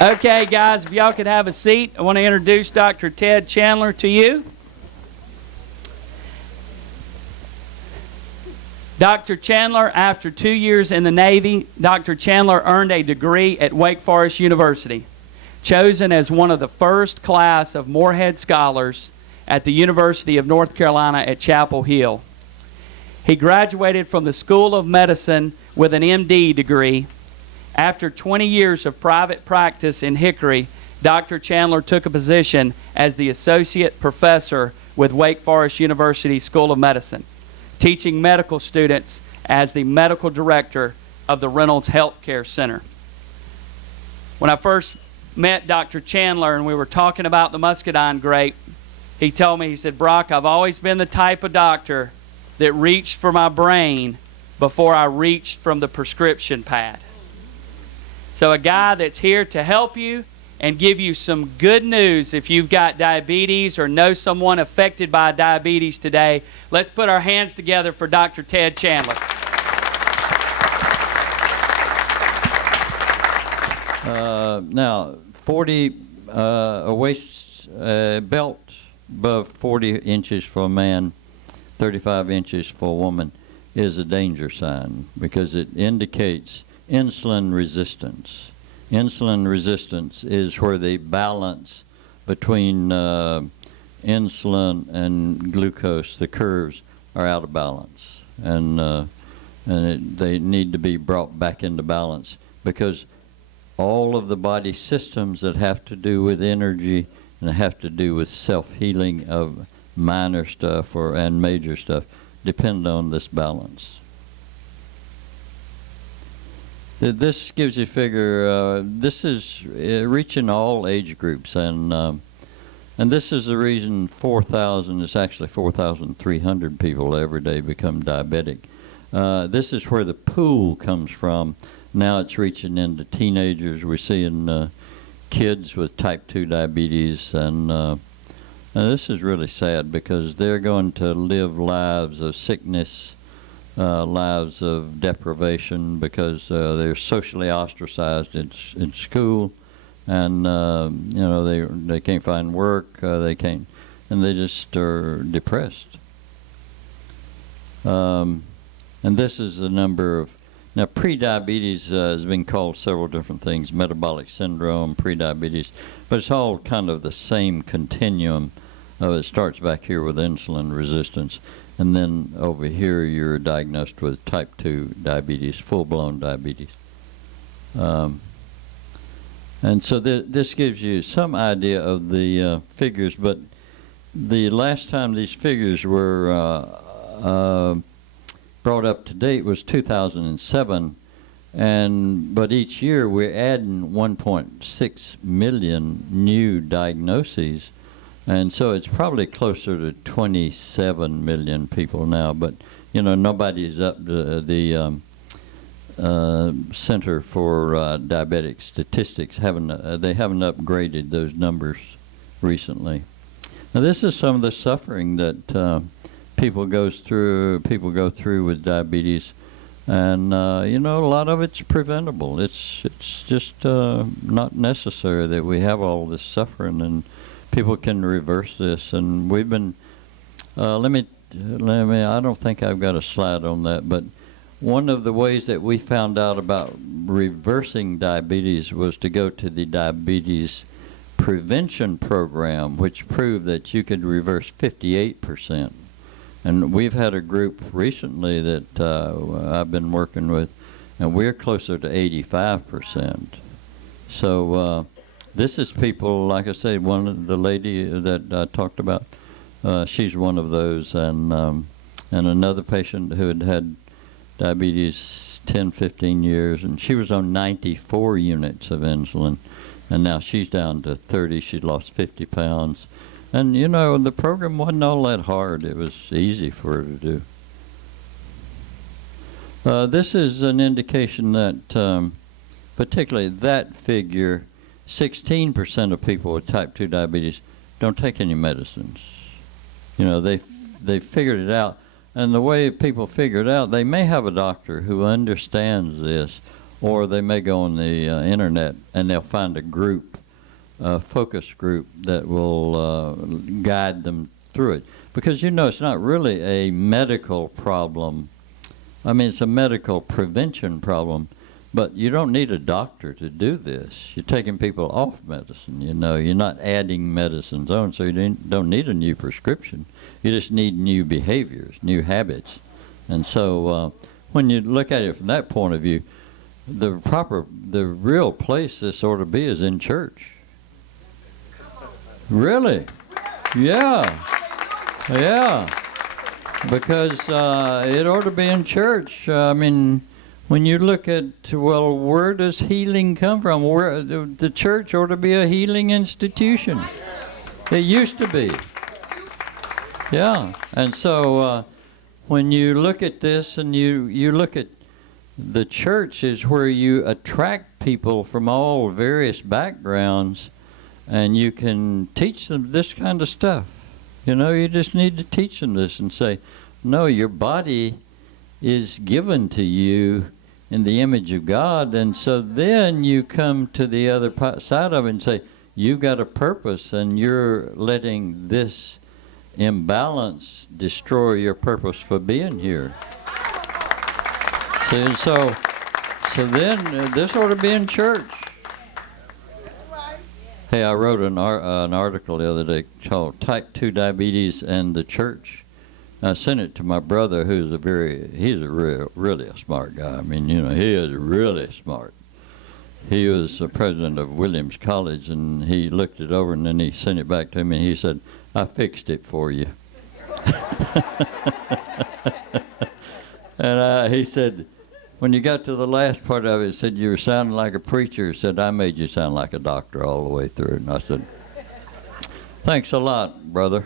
Okay, guys, if y'all could have a seat, I want to introduce Dr. Ted Chandler to you. Dr. Chandler, after 2 years in the Navy, Dr. Chandler earned a degree at Wake Forest University, chosen as one of the first class of Morehead scholars at the University of North Carolina at Chapel Hill. He graduated from the School of Medicine with an MD degree. After 20 years of private practice in Hickory, Dr. Chandler took a position as the Associate Professor with Wake Forest University School of Medicine, teaching medical students as the Medical Director of the Reynolds Healthcare Center. When I first met Dr. Chandler and we were talking about the Muscadine Grape, he told me, he said, "Brock, I've always been the type of doctor that reached for my brain before I reached from the prescription pad." So a guy that's here to help you and give you some good news if you've got diabetes or know someone affected by diabetes today. Let's put our hands together for Dr. Ted Chandler. Now, 40, a waist belt above 40 inches for a man, 35 inches for a woman is a danger sign because it indicates insulin resistance. Insulin resistance is where the balance between insulin and glucose, the curves, are out of balance. And they need to be brought back into balance because all of the body systems that have to do with energy and have to do with self-healing of minor stuff and major stuff depend on this balance. This gives you a figure. This is reaching all age groups, and this is the reason 4,000. It's actually 4,300 people every day become diabetic. This is where the pool comes from. Now it's reaching into teenagers. We're seeing kids with type 2 diabetes, and this is really sad because they're going to live lives of sickness, lives of deprivation because they're socially ostracized in school, and you know they can't find work, they can't, and they just are depressed. And this is the number of now prediabetes has been called several different things: metabolic syndrome, prediabetes, but it's all kind of the same continuum. It starts back here with insulin resistance. And then over here, you're diagnosed with type 2 diabetes, full-blown diabetes. And so this gives you some idea of the figures, but the last time these figures were brought up to date was 2007, but each year we're adding 1.6 million new diagnoses. And so it's probably closer to 27 million people now, but you know nobody's up to the Center for Diabetic Statistics. They haven't upgraded those numbers recently. Now this is some of the suffering that people go through with diabetes, and you know a lot of it's preventable. It's just not necessary that we have all this suffering, and people can reverse this, and we've been, I don't think I've got a slide on that, but one of the ways that we found out about reversing diabetes was to go to the diabetes prevention program, which proved that you could reverse 58%. And we've had a group recently that I've been working with, and we're closer to 85%. So, this is people, like I say, one of the lady that I talked about, she's one of those, and another patient who had diabetes 10, 15 years, and she was on 94 units of insulin, and now she's down to 30. She lost 50 pounds. And, you know, the program wasn't all that hard. It was easy for her to do. This is an indication that, particularly that figure, 16% of people with type 2 diabetes don't take any medicines. You know, they figured it out. And the way people figure it out, they may have a doctor who understands this, or they may go on the internet and they'll find a group, a focus group that will guide them through it. Because it's not really a medical problem. I mean, it's a medical prevention problem, but you don't need a doctor to do this. You're taking people off medicine, You're not adding medicines on, so you don't need a new prescription. You just need new behaviors, new habits. And so when you look at it from that point of view, the real place this ought to be is in church. Really? Yeah. Because it ought to be in church. I mean, when you look at, well, where does healing come from? Where the church ought to be a healing institution. It used to be. Yeah. And so when you look at this and you look at the church is where you attract people from all various backgrounds, and you can teach them this kind of stuff. You just need to teach them this and say, no, your body is given to you in the image of God. And so then you come to the other side of it and say, you've got a purpose, and you're letting this imbalance destroy your purpose for being here. See, so then this ought to be in church. Hey, I wrote an article the other day called Type 2 Diabetes and the Church. I sent it to my brother, he's really a smart guy. I mean, he is really smart. He was the president of Williams College, and he looked it over, and then he sent it back to me, and he said, I fixed it for you. And he said, when you got to the last part of it, he said, you were sounding like a preacher. He said, I made you sound like a doctor all the way through. And I said, thanks a lot, brother.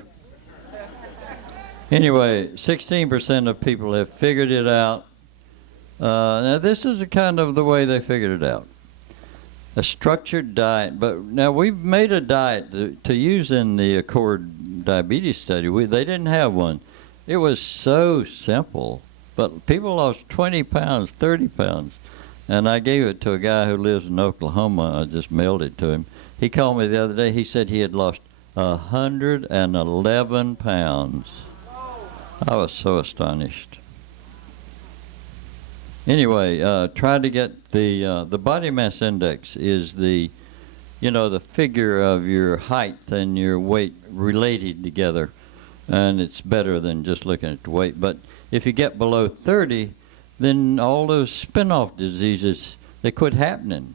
Anyway, 16% of people have figured it out. Now, this is kind of the way they figured it out. A structured diet. But now we've made a diet to use in the Accord Diabetes study. They didn't have one. It was so simple. But people lost 20 pounds, 30 pounds. And I gave it to a guy who lives in Oklahoma. I just mailed it to him. He called me the other day. He said he had lost 111 pounds. I was so astonished. Anyway, try to get the body mass index is the figure of your height and your weight related together. And it's better than just looking at the weight. But if you get below 30, then all those spin-off diseases, they quit happening.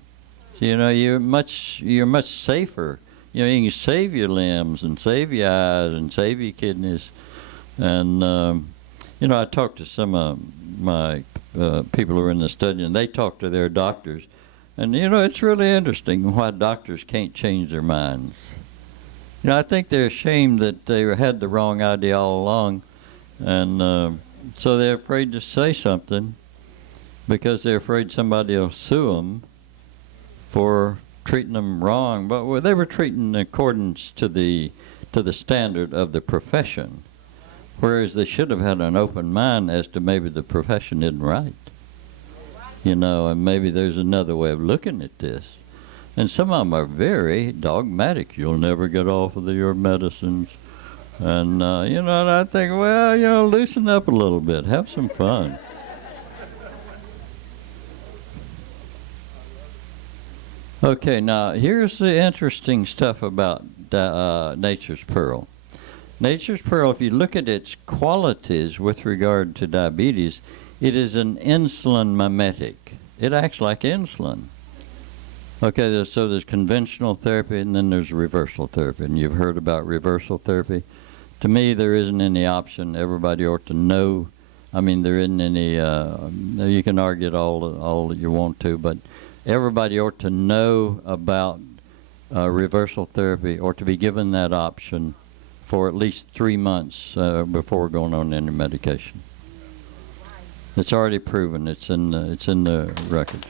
So, you're much safer. You can save your limbs and save your eyes and save your kidneys. And, I talked to some of my people who are in the study, and they talk to their doctors. And, it's really interesting why doctors can't change their minds. I think they're ashamed that they had the wrong idea all along. And so they're afraid to say something because they're afraid somebody will sue them for treating them wrong. But they were treating in accordance to the standard of the profession, whereas they should have had an open mind as to maybe the profession isn't right. And maybe there's another way of looking at this. And some of them are very dogmatic. You'll never get off of your medicines. And, and I think, well, loosen up a little bit. Have some fun. Okay, now, here's the interesting stuff about Nature's Pearl. Nature's Pearl, if you look at its qualities with regard to diabetes, it is an insulin mimetic. It acts like insulin. Okay, so there's conventional therapy, and then there's reversal therapy. And you've heard about reversal therapy. To me, there isn't any option. Everybody ought to know. I mean, there isn't any, you can argue it all that you want to, but everybody ought to know about reversal therapy or to be given that option for at least 3 months before going on any medication. It's already proven. It's in the record.